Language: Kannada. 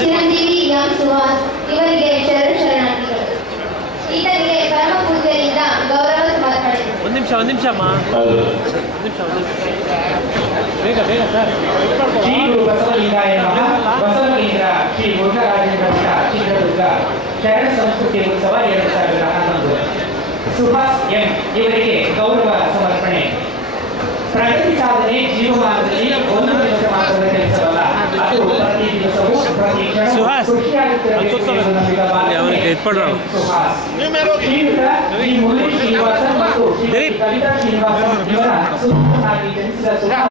ಚಿರಂಜೀವಿ ಎಂ ಸುಹಾಸ್ ಇವರಿಗೆ ಶರಣಾರ್ಥಿಗಳು. ಈತನಿಗೆ ಪರಮ ಪೂಜ್ಯರಿಂದ ಗೌರವ ಸಮರ್ಪಣೆ. ಒಂದು ನಿಮಿಷ ಅಮ್ಮ, ಬೇಗ ಸರ್. ಶ್ರೀ ಗುರು ಬಸವಲಿಂಗಾಯ ನಮಃ. ಬಸವಲಿಂಗ ಶ್ರೀ ಮುರುಘರಾಜೇಂದ್ರ ಮಠ ಚಿತ್ರದುರ್ಗ ಶರಣ ಸಂಸ್ಕೃತಿ ಉತ್ಸವ 2011. ಸುಹಾಸ್ ಎಂ ಇವರಿಗೆ ಗೌರವ ಸಮರ್ಪಣೆ. ಪ್ರಗತಿ ಸಾಧನೆ ಜೀವಮಾನದಲ್ಲಿ ಒಂದು ದಿವಸ ಮಾತ್ರದ ಕೆಲಸವಲ್ಲ, ಅದು ಪ್ರತಿ ದಿವಸವೂ ಪ್ರತಿ ಕ್ಷಣವೂ ಖುಷಿಯಾಗುತ್ತಿರಬೇಕು ಎಂದು ನಂಬಿದ ಸುಹಾಸ್. ಶ್ರೀಯುತ ಶ್ರೀ ಮುರಳಿ ಶ್ರೀನಿವಾಸನ್ ಮತ್ತು ಶ್ರೀ ಕವಿತಾ ಶ್ರೀನಿವಾಸನ್ ಇವರ ಸುಪುತ್ರನಾಗಿ ಜನಿಸಿದ ಸುಹಾಸ್